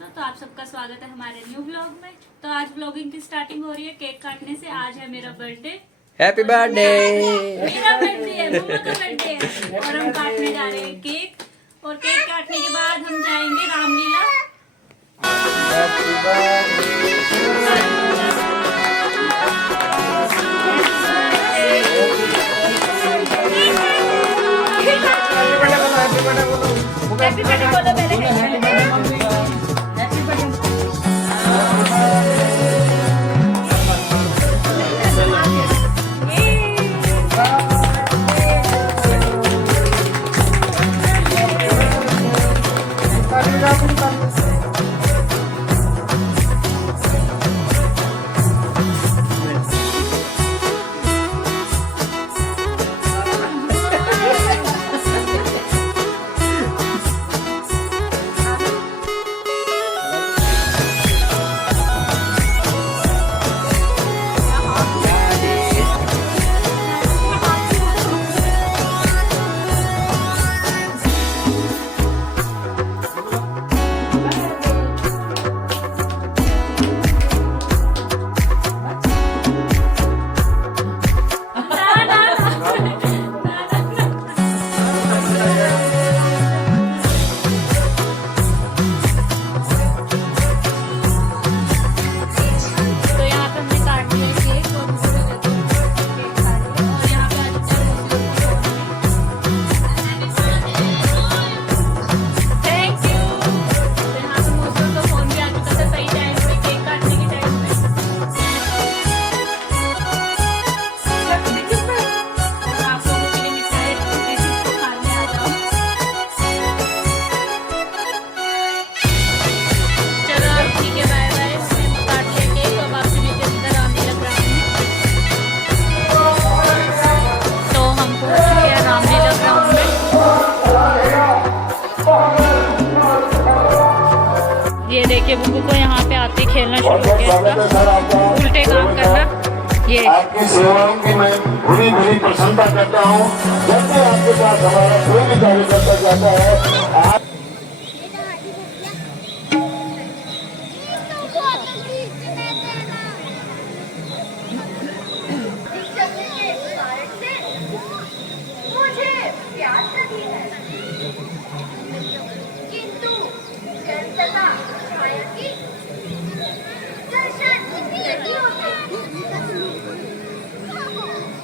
दोस्तों, तो आप सबका स्वागत है हमारे न्यू व्लॉग में। तो आज व्लॉगिंग की स्टार्टिंग हो रही है केक काटने से। आज है मेरा बर्थडे। Happy birthday. मेरा बर्थडे है, मम्मा का बर्थडे है और हम काटने जा रहे हैं केक। और केक काटने के बाद हम जाएंगे रामलीला। हैप्पी बर्थडे बोलो मेरे। ये देखिए बुब्बू को यहाँ पे आते खेलना शुरू हो गया, उल्टे काम करना। ये आपकी सेवाओं की मैं भूरी भूरी प्रशंसा करता हूँ। जब भी आपके पास हमारा कोई भी कार्यकर्ता जाता है आप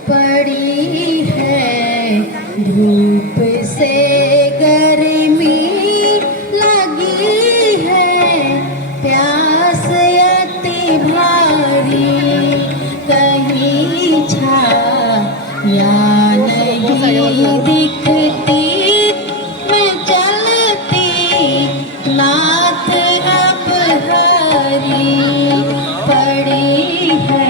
पड़ी है धूप से गर्मी लगी है, प्यास अति भारी, कहीं छाया नहीं दिखती, मैं चलती नाथ अब हरी। पड़ी है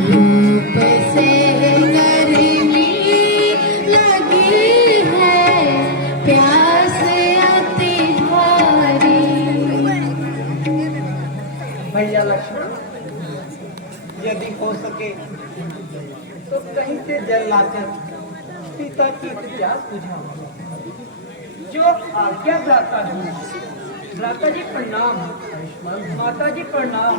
धूप से भैया लक्ष्मण, यदि हो सके तो कहीं से जल लाकर पिता की प्यास बुझाओ। जो आज्ञा भ्राता हूँ। भ्राता जी प्रणाम। माता जी प्रणाम।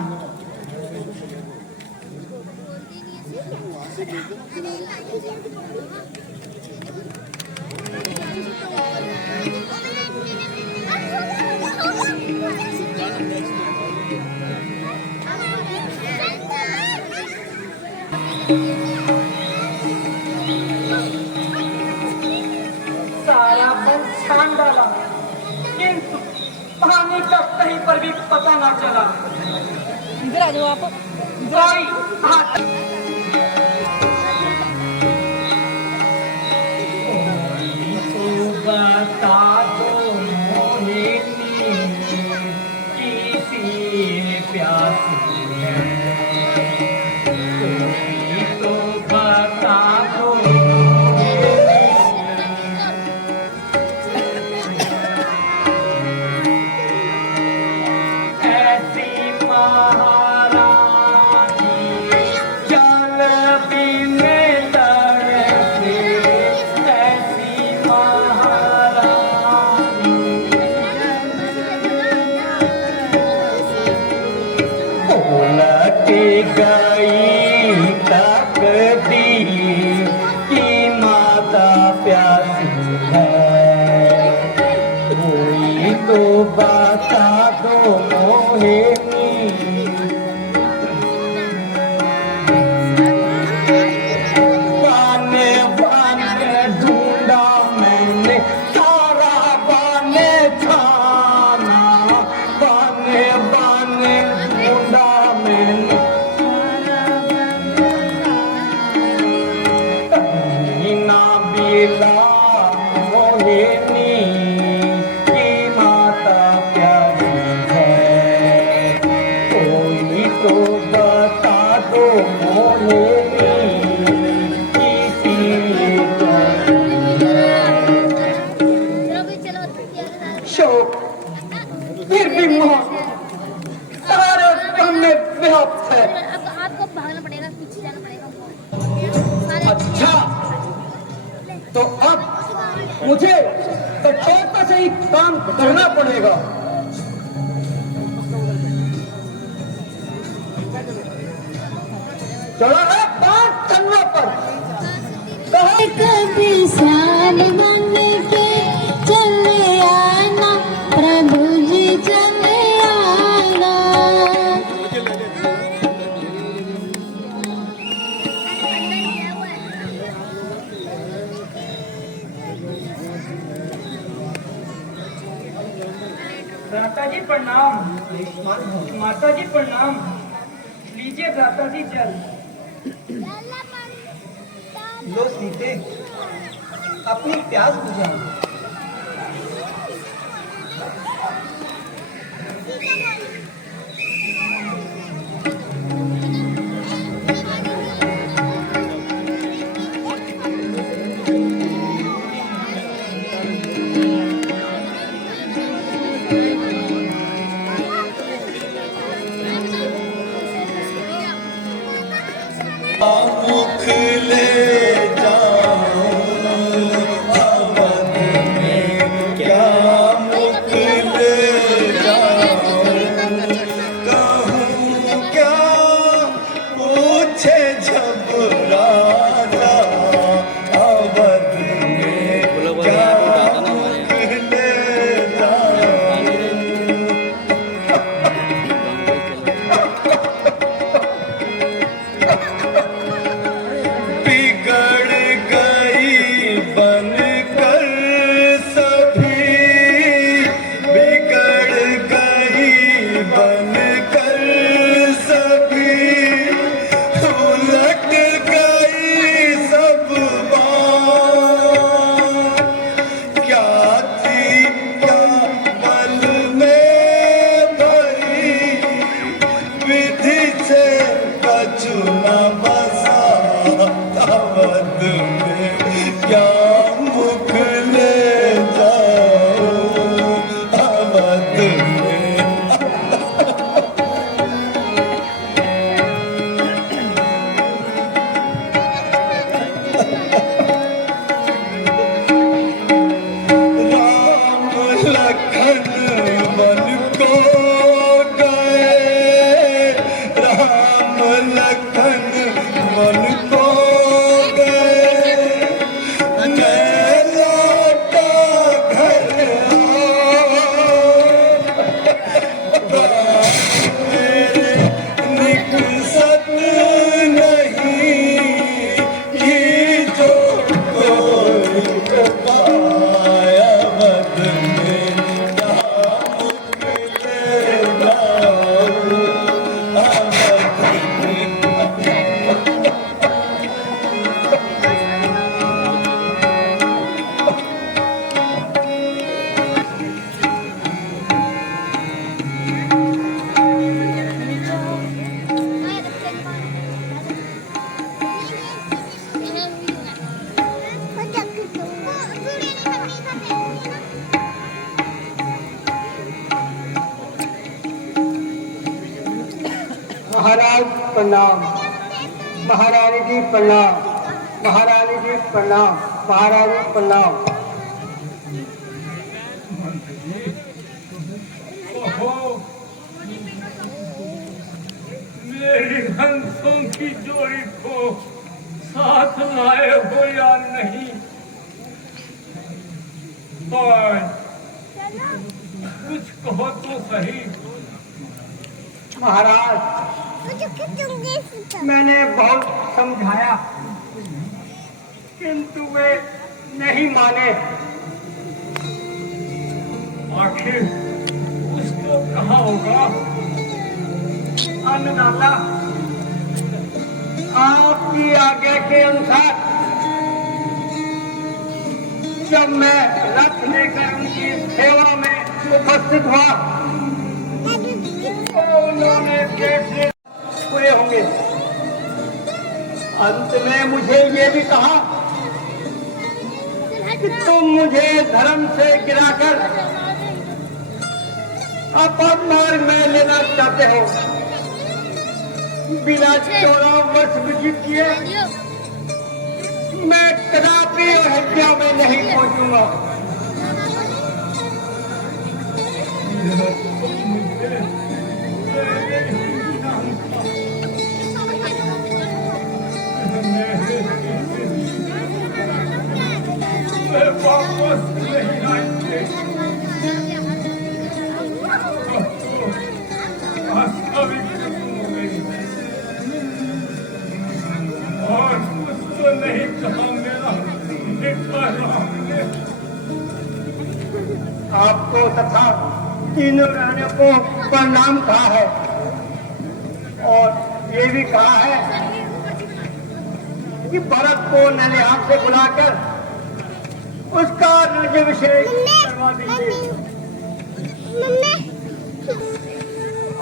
सारा बन छान डाला, किंतु पानी का कहीं पर भी पता ना चला। इधर आ जाओ आप। कोई हाथ बता दो मोहिनी किसी प्यासी है, कोई तो बता दो ऐसी महारानी जल पीने तरसे, ऐसी महारानी उलट गई तकदीर की माता प्यासी है, कोई तो बता दो मोहिनी बाने बाने ढूंढा मैंने सारा बाने छाना, बाने बाने ढूंढा मैंने ना बिला मोहिनी की माता प्यासी है, कोई तो बता दो मोहिनी किसी शोक फिर भी मोह सारे तन में व्याप्त है। अब आपको भागना पड़ेगा, पीछे जाना पड़ेगा। अच्छा, तो अब मुझे कठोरता से ही काम करना पड़ेगा। चढ़ा है 5 चन्नों पर। कभी श्याम बन के चले आना, प्रभु जी चले आना। भ्राता जी प्रणाम। माता जी प्रणाम। लीजिए भ्राता जी जल। लो सीते, अपनी प्यास बुझाओ। मुख ले जाऊं अवध में, क्या मुख ले जाऊं, कहूँ क्या पूछे जब राजा, अवध में क्या मुख ले जाऊं। पी प्रणाम, महारानी जी प्रणाम, महारानी जी प्रणाम, महारानी प्रणाम। मेरी हंसों की जोड़ी को साथ लाए हो या नहीं? और कुछ कहो तो सही। महाराज, मैंने बहुत समझाया किंतु वे नहीं माने। आखिर कुछ तो कहा होगा। अन्नदाता, आपकी आज्ञा के अनुसार जब मैं रथ लेकर उनकी सेवा में उपस्थित हुआ तो उन्होंने कैसे पूरे होंगे। अंत में मुझे ये भी कहा कि तुम मुझे धर्म से गिराकर अपने मार्ग में लेना चाहते हो। बिना 14 वर्ष विजित किए मैं कदापि अयोध्या में नहीं पहुंचूंगा। वापस नहीं आएंगे। और कुछ तो नहीं कहा मेरा मिठा राम ने। आपको तथा तीनों रानियों को प्रणाम कहा है और ये भी कहा है कि भरत को नलिहान से बुलाकर उसका राज्याभिषेक करवा दीजिए।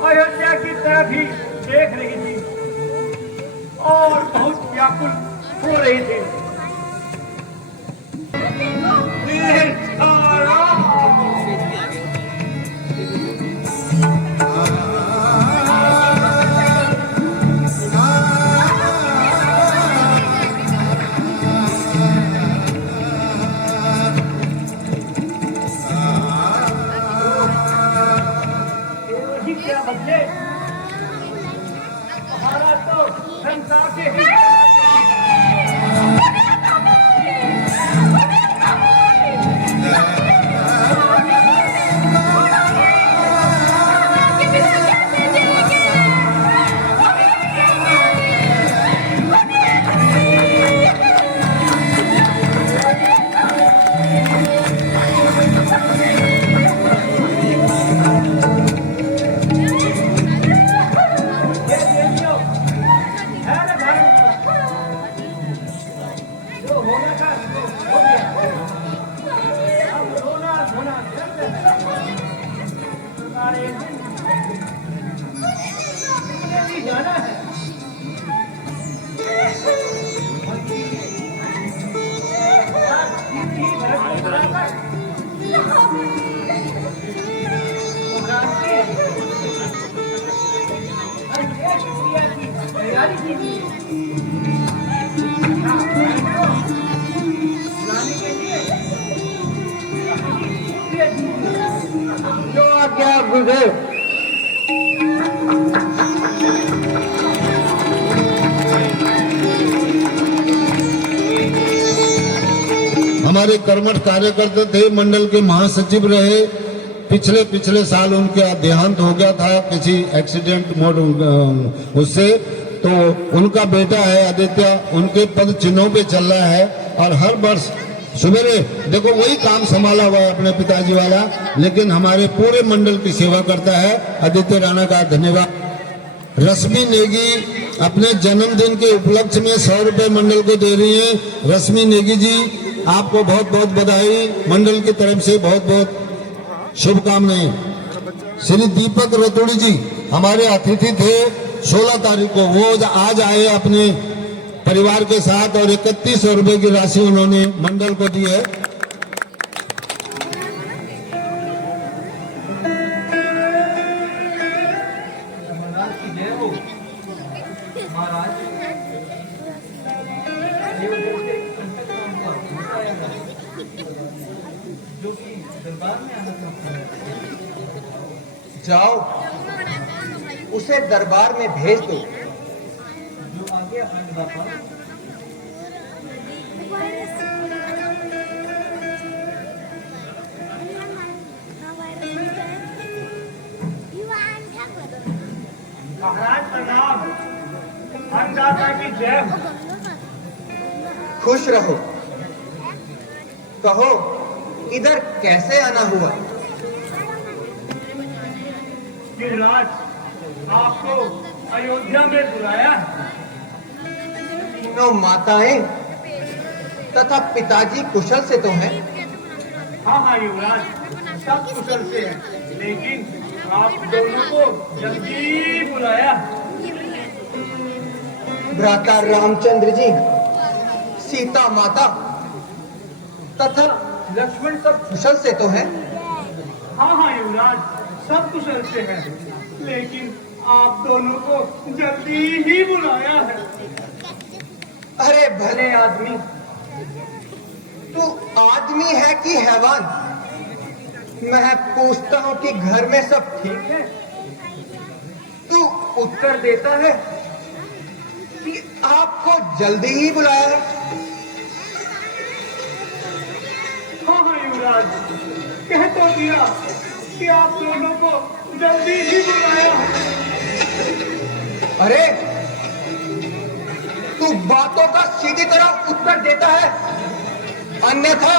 अयोध्या की तरफ ही देख रही थी और बहुत व्याकुल हो रही थी। क्या बच्चे, हमारा तो संसार के ही जाना है। तैयारी कीजिए के लिए जो आज्ञा गुरुदेव। हमारे कर्मठ कार्यकर्ता थे, मंडल के महासचिव रहे। पिछले साल उनका देहांत हो गया था किसी एक्सीडेंट मोड उससे, तो उनका बेटा है आदित्य, उनके पद चिन्हों पे चल रहा है और हर वर्ष सवेरे देखो वही काम संभाला हुआ है अपने पिताजी वाला, लेकिन हमारे पूरे मंडल की सेवा करता है। आदित्य राणा का धन्यवाद। रश्मि नेगी अपने जन्मदिन के उपलक्ष्य में 100 रुपए मंडल को दे रही हैं। रश्मि नेगी जी, आपको बहुत बहुत बधाई, मंडल की तरफ से बहुत बहुत शुभकामनाएं। श्री दीपक रतुड़ी जी हमारे अतिथि थे 16 तारीख को, वो आज आए अपने परिवार के साथ और 3100 रुपए की राशि उन्होंने मंडल को दी है। अयोध्या से संकट नाम का दूत आया है, जो कि दरबार में आना चाहता है। जाओ उसे दरबार में भेज दो। जो आगे अन्नदाता महाराज प्रणाम, अन्नदाता की जय हो। खुश रहो। कहो इधर कैसे आना हुआ? युवराज, आपको अयोध्या में बुलाया है। तीनों माताएं तथा पिताजी कुशल से तो हैं? हाँ हाँ युवराज, सब कुशल से है, लेकिन आप दोनों को जल्दी बुलाया। भ्राता रामचंद्र जी, सीता माता तथा लक्ष्मण सब कुशल से तो हैं? हाँ हाँ युवराज, सब कुशल से है, लेकिन आप दोनों को जल्दी ही बुलाया है। अरे भले आदमी, तू आदमी है कि हैवान? मैं पूछता हूं कि घर में सब ठीक है, तू उत्तर देता है कि आपको जल्दी ही बुलाया है। हाँ हाँ युवराज, कह तो दिया कि आप दोनों को जल्दी ही बुलाया है। अरे तू बातों का सीधी तरह उत्तर देता है, अन्यथा।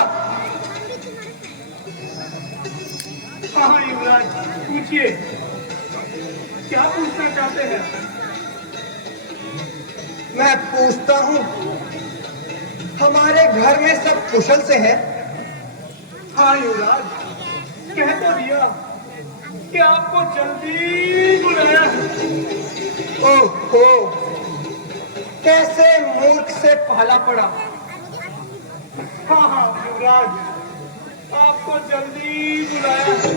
हाँ हाँ युवराज, पूछिए, क्या पूछना चाहते हैं? मैं पूछता हूं, हमारे घर में सब कुशल से हैं? हाँ युवराज, कह तो दिया कि आपको जल्दी बुलाया है। ओहो, कैसे मूर्ख से पाला पड़ा। हाँ हाँ युवराज, आपको जल्दी बुलाया है।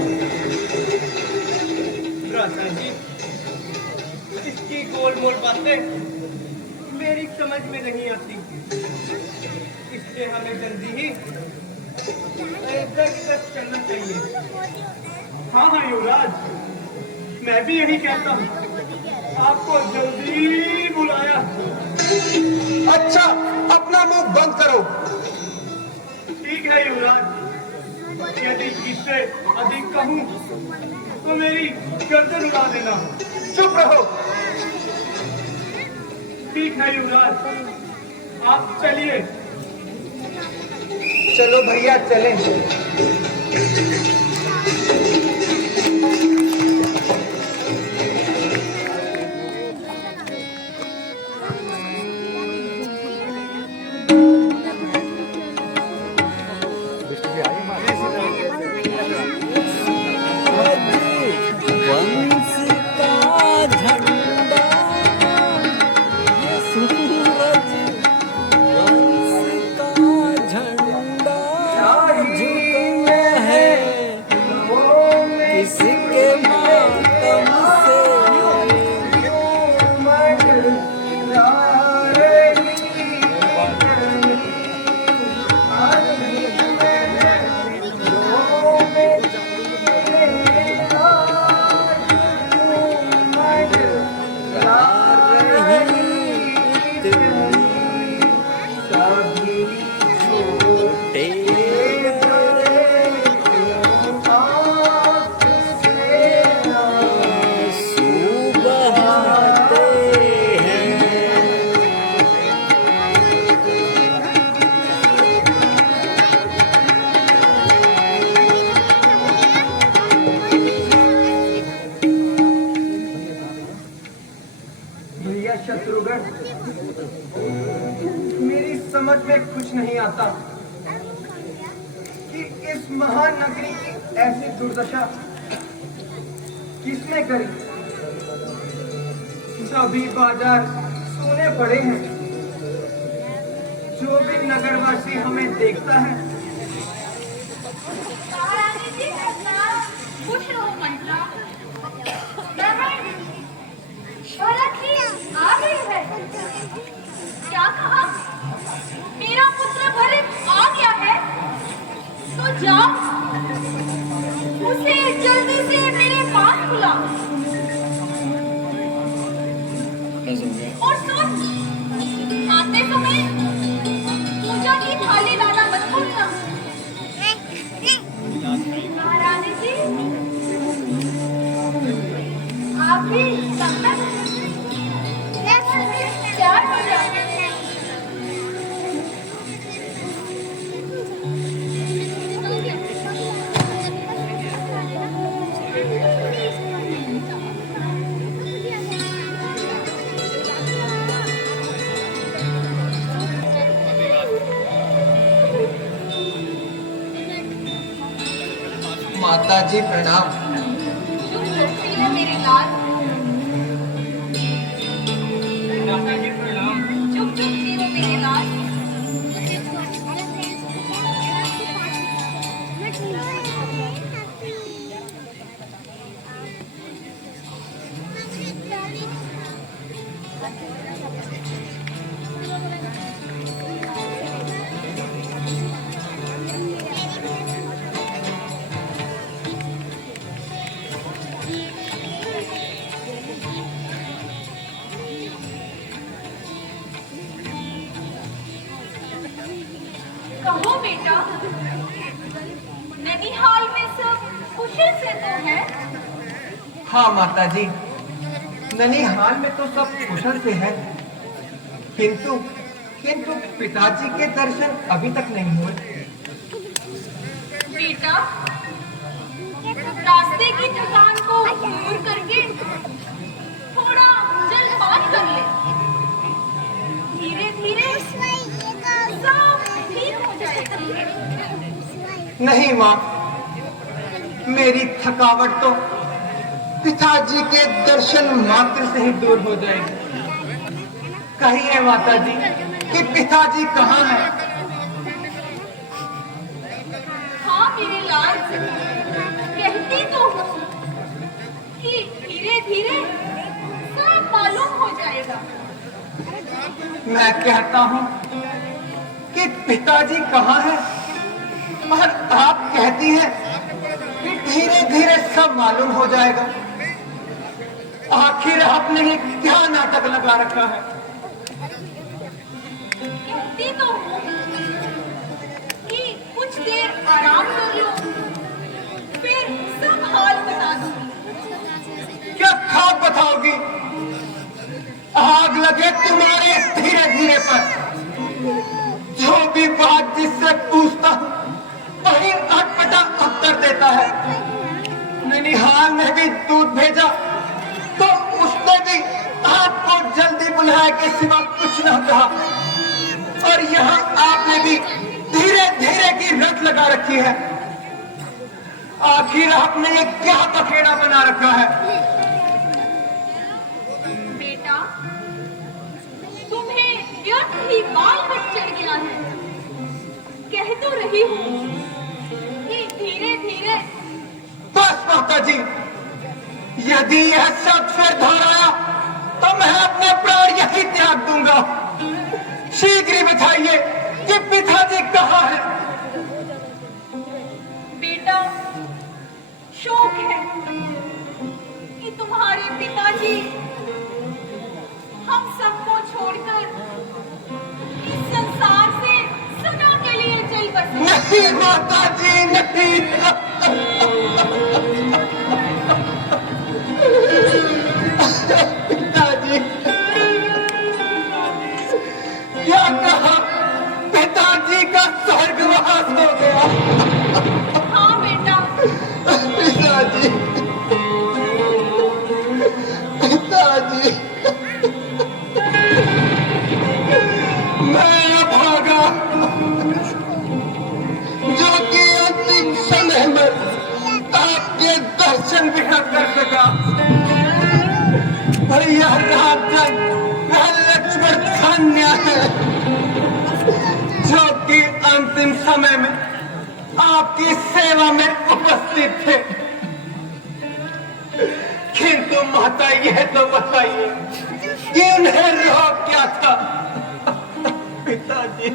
भ्राता जी, इसकी गोल मोल बातें मेरी समझ में नहीं आती, इसलिए हमें जल्दी ही अयोध्या की तरफ चलना चाहिए। हाँ हाँ युवराज, मैं भी यही कहता हूँ, आपको जल्दी बुलाया। अच्छा, अपना मुंह बंद करो। ठीक है युवराज, यदि इससे अधिक कहूँ तो मेरी गर्दन उड़ा देना। चुप रहो। ठीक है युवराज, आप चलिए। चलो भैया चलें। वंश का झंडा, ये सूरज वंश का झंडा झुका है किसके मातम से। भैया शत्रुघ्न, मेरी समझ में कुछ नहीं आता कि इस महान नगरी की ऐसी दुर्दशा किसने करी। सभी बाजार सोने पड़े हैं। जो भी नगरवासी हमें देखता है महारानी जी, खुश रहो मंत्रा। शौर्य की आ गई है। क्या कहा? मेरा पुत्र भरत आ गया है, तो जाओ उसे जल्दी से मेरे पास बुलाओ। और सुन, आते समय पूजा की थाली लाना मत भूलना। महारानी जी, आप भी तब तक तैयार हो जाओ। माता जी प्रणाम। चुप चुप है मेरे लाल। चुप चुप जीवो मेरे लाल। कहो बेटा, नैनीहाल में सब कुशल से तो है? हाँ माता जी, ननिहाल में तो सब कुशल से है, किंतु किंतु पिताजी के दर्शन अभी तक नहीं हुए। बेटा, रास्ते की थकान को दूर करके थोड़ा जलपान कर ले। धीरे धीरे सब ठीक हो जाएगा। नहीं माँ, मेरी थकावट तो पिताजी के दर्शन मात्र से ही दूर हो जाएगी। कहिए माता जी कि पिताजी कहाँ हैं? हाँ मेरे लाल, कहती तो हूँ कि धीरे धीरे सब मालूम हो जाएगा। मैं कहता हूँ कि पिताजी कहाँ हैं, और आप कहती हैं कि धीरे धीरे सब मालूम हो जाएगा। आखिर आपने ये क्या नाटक लगा रखा है? कहती तो हूँ कि कुछ देर आराम कर लो, फिर सब हाल बता दूंगी। क्या खाक बताओगी? आग लगे तुम्हारे धीरे धीरे पर। जो भी बात जिससे पूछता हूँ वही अटपटा उत्तर देता है। ननिहाल ने भी दूध भेजा तो उसने भी आपको जल्दी बुलाए के सिवा कुछ न कहा, और यहाँ आपने भी धीरे धीरे की रट लगा रखी है। आखिर आपने ये क्या पखेड़ा बना रखा है? बेटा, तुम्हें व्यर्थ ही बाल पर चढ़ गया है। कह तो रही हूँ कि धीरे धीरे। बस माता जी, यदि यह सब फिर दोहराया तो मैं अपने प्राण यही त्याग दूंगा। शीघ्र ही बताइए कि पिताजी कहाँ है? बेटा, शौक है कि तुम्हारे पिताजी हम सबको छोड़कर इस संसार से सदा के लिए चल बसे। नहीं माता जी, नहीं। पिताजी, क्या कहा? पिताजी का स्वर्गवास हो गया। हाँ बेटा, पिताजी, पिताजी, मैं भागा जो कि अंतिम समय में आपके दर्शन भी न कर सका। भैया राजन, वह लक्ष्मण धन्य है जो कि अंतिम समय में आपकी सेवा में उपस्थित थे। किंतु माता यह तो बताइए कि उन्हें रोग क्या था? पिताजी, जी।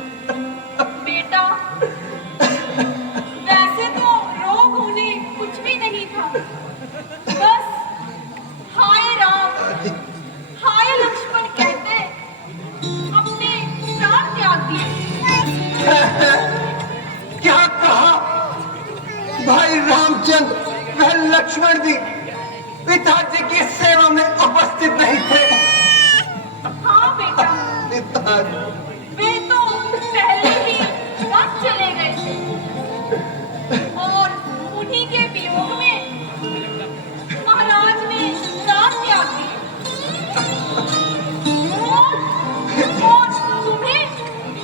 बेटा, वैसे तो रोग उन्हें कुछ भी नहीं था, बस हाय राम हाय लक्ष्मण कहते अपने प्राण त्याग दिए। क्या कहा? भाई रामचंद्र वह लक्ष्मण भी पिताजी की सेवा में उपस्थित नहीं थे। हाँ बेटा, पिताजी वे तो पहले ही बस चले गए थे और उन्हीं के वियोग में महाराज ने प्राण त्याग दिए। और तुम्हें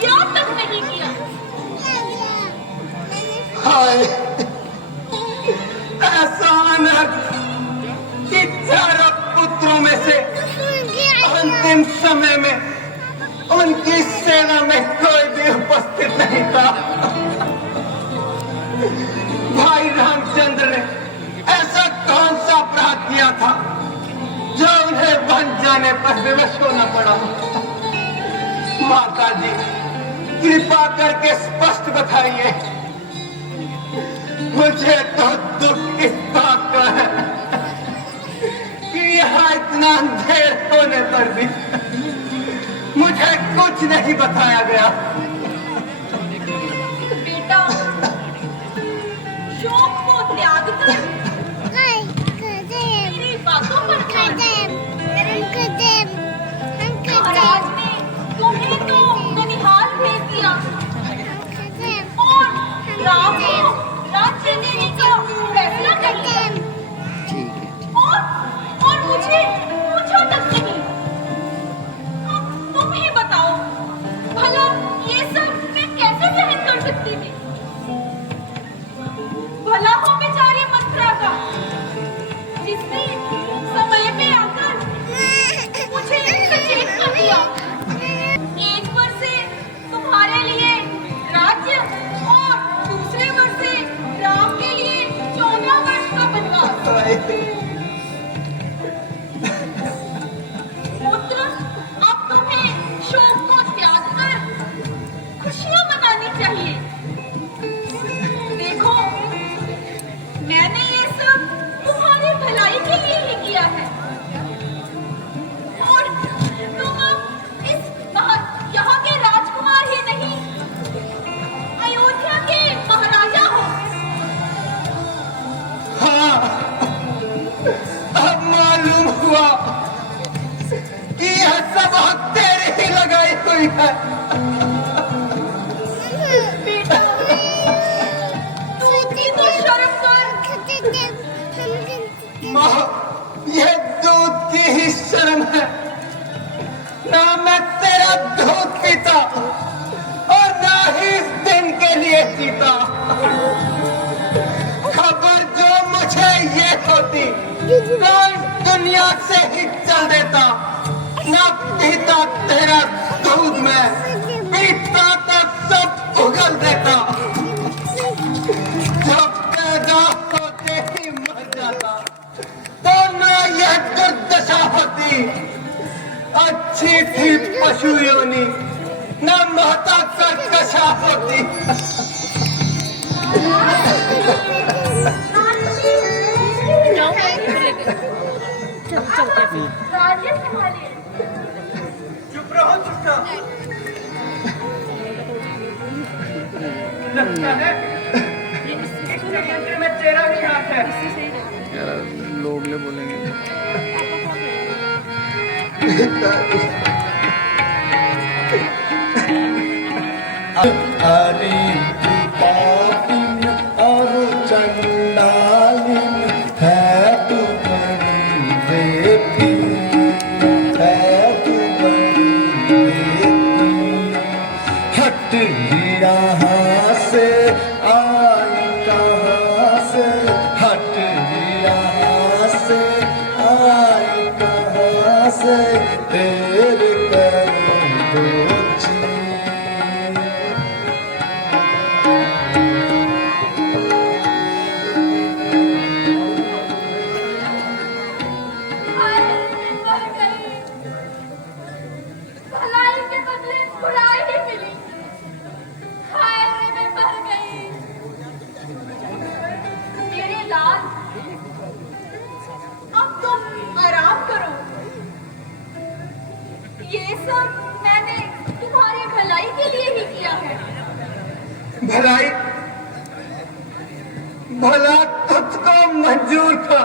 याद तक नहीं किया। हाय, ऐसा अनर्थ कि चारों पुत्रों में से अंतिम समय में उनकी सेना में कोई भी उपस्थित नहीं था। भाई रामचंद्र ने ऐसा कौन सा अपराध किया था जो उन्हें बन जाने पर विवश होना पड़ा? माता जी, कृपा करके स्पष्ट बताइए। मुझे तो दुख इस बात का है कि यहाँ इतना अंधेर होने पर भी मुझे कुछ नहीं बताया गया। बेटा, शोक को त्याग कर मेरी बातों पर ध्यान दे। महाराज ने तुम्हें तो ननिहाल भेज दिया और राम को राज्य देने का फैसला कर लिया। और मुझे पूछो तक नहीं। अब तुम ही बताओ, भला ये सब मैं कैसे सहन कर सकती थी? भला हो बेचारी मंत्रा का, जिसने समय पे आकर मुझे सचेत कर दिया। एक वर्ष से तुम्हारे लिए राज्य और दूसरे वर्ष से राम के लिए 14 वर्ष का वनवास। पुत्र, अब तुम्हें शोक को त्याग कर खुशियां मनानी चाहिए। देखो, मैंने ये सब तुम्हारी भलाई के लिए ही किया है और तुम अब यहाँ के राजकुमार ही नहीं, अयोध्या के महाराजा हो। हाँ, अब मालूम हुआ कि यह सब हक तेरी ही लगाई हुई है। बेटा, तू भी तो शर्म कर। माँ, यह दूध की ही शर्म है। ना मैं तेरा दूध पीता और ना ही इस दिन के लिए जीता। खबर जो मुझे ये होती तो इस दुनिया से ही चल देता। ना पीता तेरा दूध में, पीता तो सब उगल देता। जब पैदा होते ही मर जाता तो ना यह दुर्दशा होती। अच्छी थी पशु योनि, न माता कर्कशा होती। राज्य संभालिए। चुप रहो चुपचाप। लगता है इस चक्कर में तेरा भी हाथ है। लोग ले बोलेंगे अरे पापिन और चंडालिन है तू बड़ी बेटी, है तू बड़ी बेटी। हट यहाँ से आई कहाँ से, हट यहाँ से आई कहाँ से, तेरे करूँ दो भलाई के बदले बुराई ही मिली। भलाई भला तुझको मंजूर था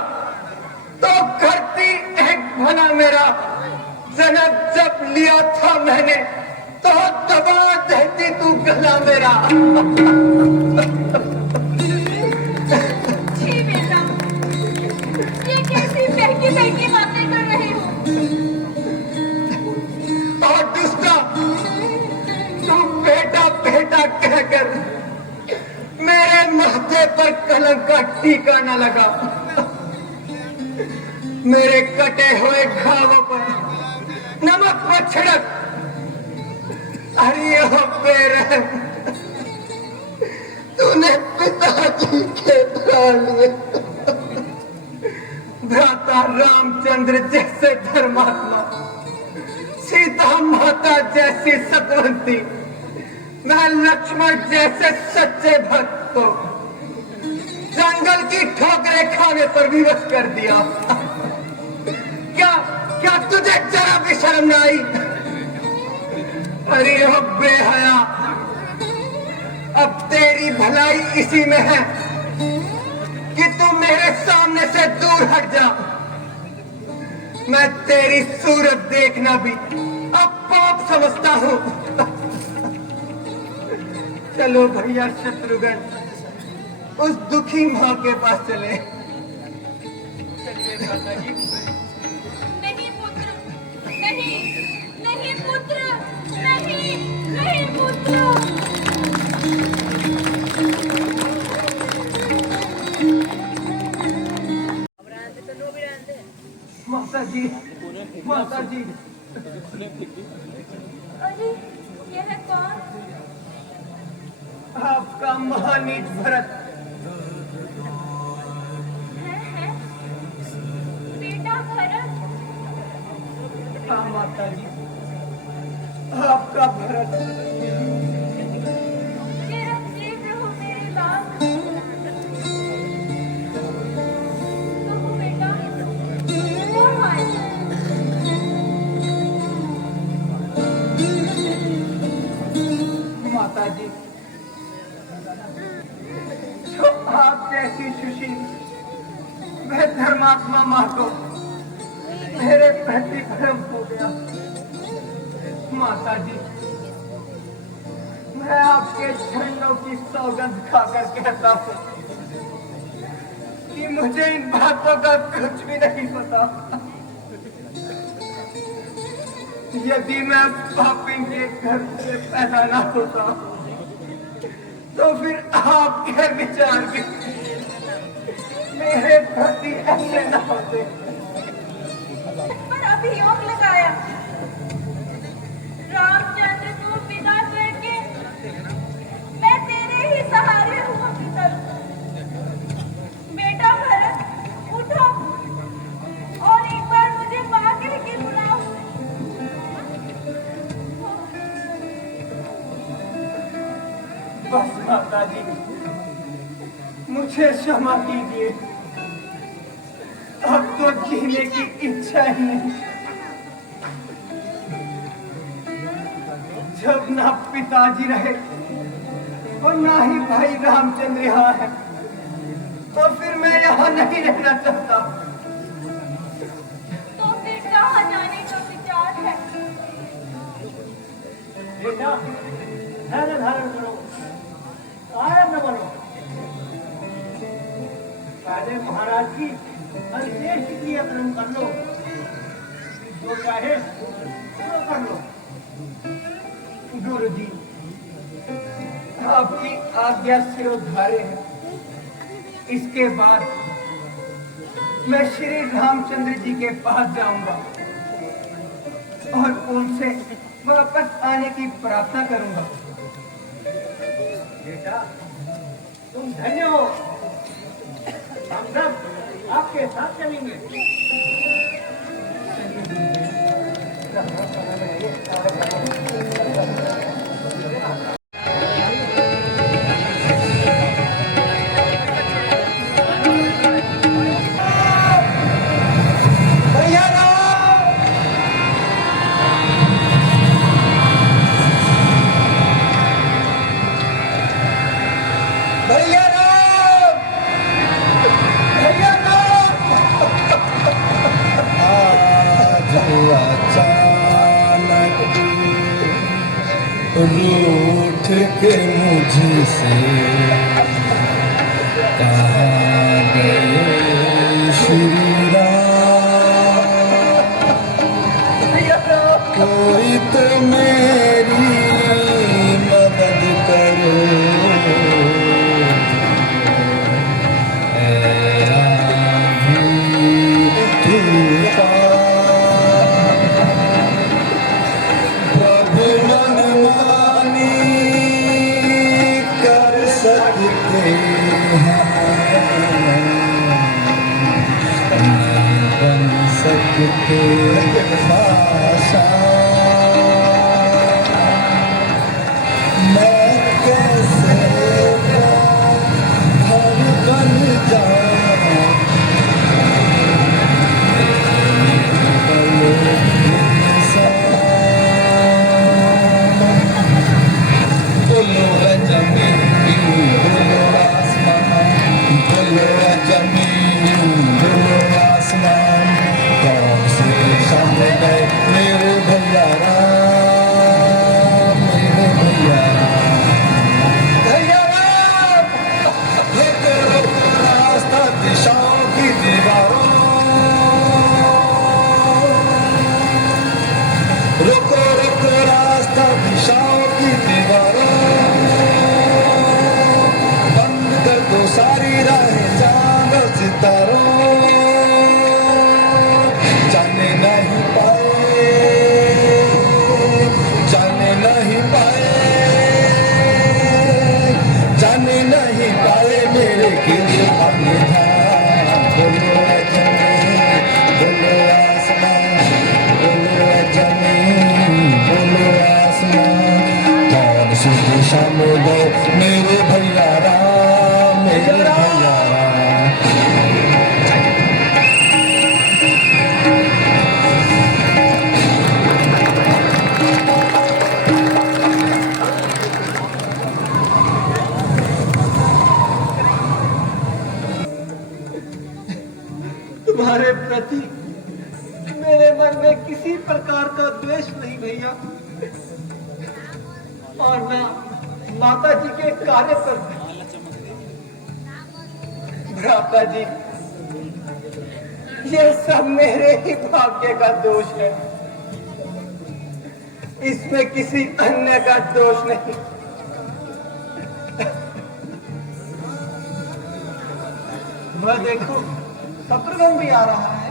तो करती एक भला मेरा जन्म जब लिया था मैंने तो दबा देती तू गला मेरा। छी बेटा, ये कैसी बहकी बहकी बातें कर रहे हो? और दूसरा तू बेटा बेटा कहकर मेरे माथे पर कलंक का टीका न लगा। मेरे कटे हुए घावों पर नमक मत छिड़क। अरे हो बेरहम, तूने पिताजी के प्राण में भ्राता रामचंद्र जैसे धर्मात्मा, सीता माता जैसी सतवंती, मैं लक्ष्मण जैसे सच्चे भक्त को जंगल की ठोकरें खाने पर विवश कर दिया। क्या क्या तुझे जरा भी शर्म न आई? अरे हो बेहया, अब तेरी भलाई इसी में है कि तू मेरे सामने से दूर हट जा। मैं तेरी सूरत देखना भी अब पाप समझता हूँ। चलो भैया शत्रुघ्न, उस दुखी माँ के पास चले। चलिए माता जी। नहीं पुत्र, नहीं, नहीं पुत्र, नहीं, नहीं पुत्र। माता जी, माता जी। अरे यह कौन? आपका महानीच भरत। है बेटा भरत। हाँ माता जी, आपका भरत। चिरंजीव रहो मेरे लाल। कहो बेटा, कौन आए? माता जी, जो आप जैसी सुशील वह धर्मात्मा माँ को मेरे प्रति भ्रम हो गया। माता जी, मैं आपके झंडों की सौगंध खाकर कहता हूँ कि मुझे इन बातों का कुछ भी नहीं पता। यदि मैं पापिन के घर से पैदा ना होता तो फिर आपके विचार भी मेरे प्रति ऐसे न होते। पर अभियोग लगाया, रामचंद्र को विदा करके मैं तेरे ही सहारे हूँ पिता। बेटा भरत, उठो और एक बार मुझे माँ कह के बुलाओ। बस माता जी, मुझे क्षमा कीजिए, अब तो जीने की इच्छा ही नहीं। जब ना पिताजी रहे और ना ही भाई रामचंद्र यहाँ है तो फिर मैं यहाँ नहीं रहना चाहता। तो फिर कहाँ जाने का विचार है? बेटा धैर्य धारण करो, कायर न बनो। पहले महाराज की अंत्येष्टि की अर्पण कर लो, जो चाहे वो कर लो। गुरु जी, आपकी आज्ञा से उद्धारे हैं। इसके बाद मैं श्री रामचंद्र जी के पास जाऊंगा और उनसे वापस आने की प्रार्थना करूंगा। बेटा तुम धन्य हो, हम सब आपके साथ चलेंगे। के मुझसे कहाँ गए श्री राम। कोई तो मेरी मदद करो, ऐ आंधी तूफान। प्रभु मनमानी कर सकते हैं, नहीं बन सकते बादशाह। मैं कैसे घर बन जाऊं, बोलो है जमीन, बोलो आसमान, बोलो है जमीन, बोलो आसमान। कौन से सामने गए मेरे भैया राम, मेरे भैया रास्ता दिशाओं की दीवारों, रुको रुको रास्ता दिशाओं की दीवारों, बंद कर दो सारी राहें चांद और सितारों। जाने नहीं पाए, जाने नहीं पाए, जाने नहीं पाए मेरे गिरबान धाम। बोलो है जमीन, बोलो आसमान, बोलो है जमीन, बोलो आसमान। कौन सी दिशा में गए मेरे भैया राम, मेरे भैया राम। तुम्हारे प्रति मेरे मन में किसी प्रकार का द्वेष नहीं भैया, और ना माता जी के कार्य पर। भ्राता जी, ये सब मेरे ही भाग्य का दोष है, इसमें किसी अन्य का दोष नहीं। वह देखो शत्रुघ्न भी आ रहा है।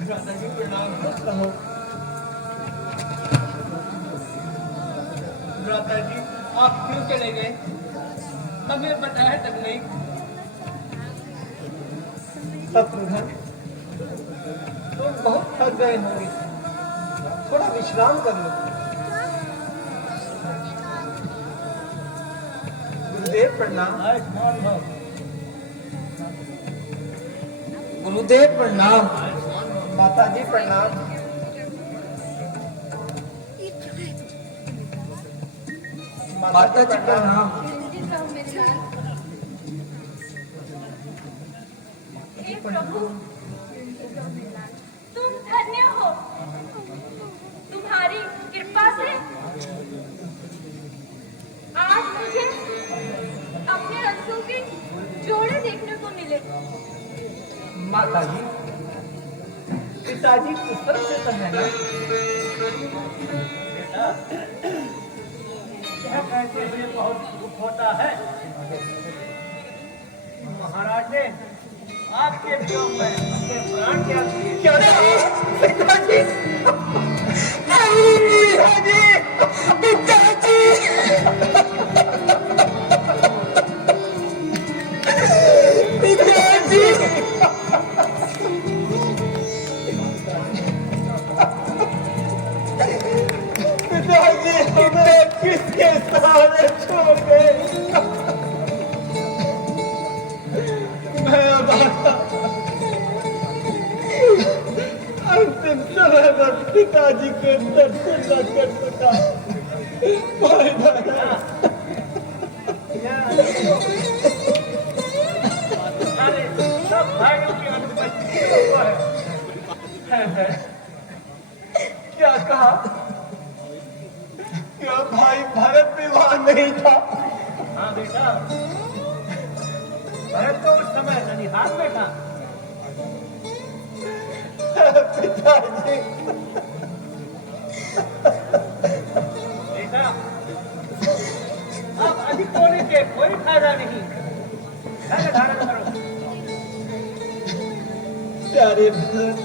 भ्राता जी प्रणाम कहो। भ्राता जी आप क्यों चले गए, हमें बताया तक नहीं। शत्रुघ्न तुम बहुत थक गए होंगे, थोड़ा विश्राम कर लो। गुरुदेव प्रणाम। गुरुदेव प्रणाम। माता जी प्रणाम। माता जी प्रणाम। हे प्रभु, तुम धन्य हो, तुम्हारी कृपा से आज मुझे अपने अंशों के जोड़े देखने को मिले। माता जी, पिताजी कुशल से तो है ना? यह कहते हुए बहुत दुख होता है। महाराज ने आपके वियोग में अपने प्राण त्याग दिए। क्या पिताजी? पिताजी! पिताजी! पिताजी! पिताजी हमें किसके सहारे छोड़ गए? मैं अब अंतिम समय पर पिताजी के दर्शन न कर सका। भाई दादा, सब भाइयों की अनुपस्थिति है। क्या कहा? मेरा भाई भरत विवाह नहीं था। हाँ बेटा, भरत तो उस समय ननिहाल में था। पिताजी, बेटा, अब अधिक होने के कोई फायदा नहीं। धैर्य धारण करो। प्यारे भरत,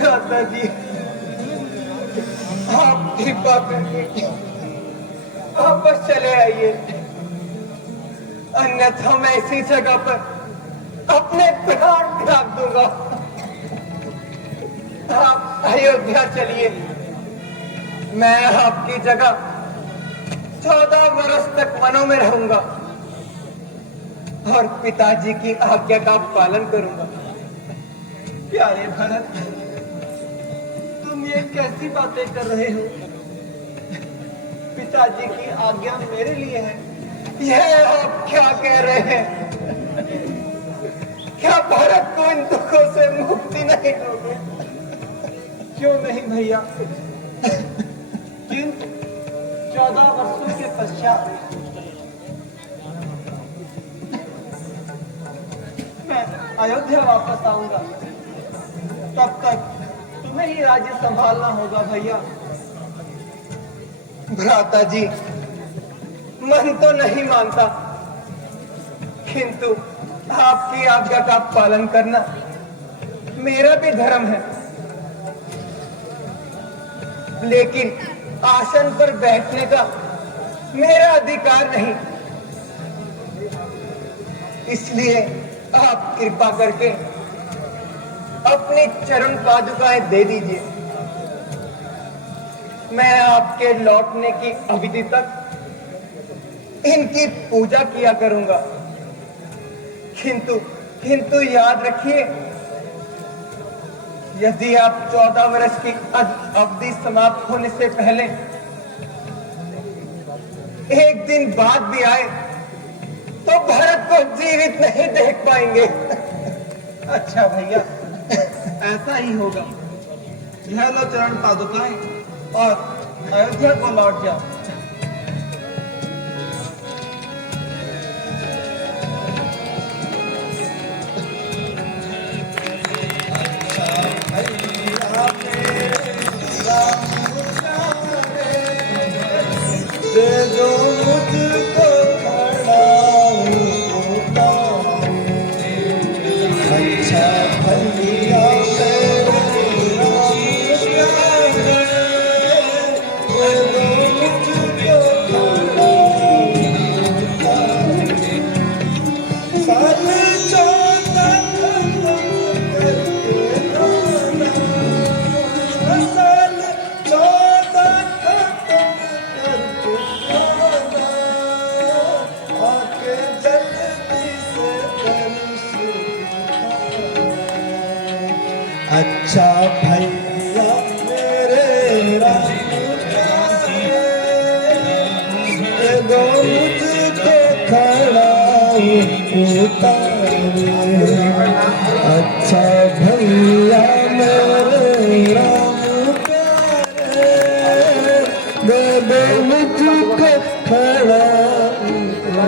दादाजी, आप कृपा करके वापस चले आइए, अन्यथा मैं इसी जगह पर अपने प्राण त्याग दूंगा। आप अयोध्या चलिए, मैं आपकी जगह 14 वर्ष तक वनों में रहूंगा और पिताजी की आज्ञा का पालन करूंगा। प्यारे भरत, तुम ये कैसी बातें कर रहे हो? पिताजी की आज्ञा मेरे लिए है। यह आप क्या कह रहे हैं? क्या भरत को इन दुखों से मुक्ति नहीं दोगे? क्यों नहीं भैया, किंतु 14 वर्षों के पश्चात मैं अयोध्या वापस आऊंगा। तब तक तुम्हें ही राज्य संभालना होगा भैया। भ्राता जी, मन तो नहीं मानता, किंतु आपकी आज्ञा का पालन करना मेरा भी धर्म है। लेकिन आसन पर बैठने का मेरा अधिकार नहीं, इसलिए आप कृपा करके अपनी चरण पादुकाएं दे दीजिए। मैं आपके लौटने की अवधि तक इनकी पूजा किया करूंगा। किंतु याद रखिए, यदि आप 14 वर्ष की अवधि समाप्त होने से पहले एक दिन बाद भी आए तो भरत को जीवित नहीं देख पाएंगे। अच्छा भैया, ऐसा ही होगा। यह लो चरण पादुकाएं और अयोध्या को लौट जाओ। दे दो मुझको खड़ा होता, अच्छा भैया अच्छा भैया मेरे राम दो मुझको खड़ा उतारे, अच्छा भैया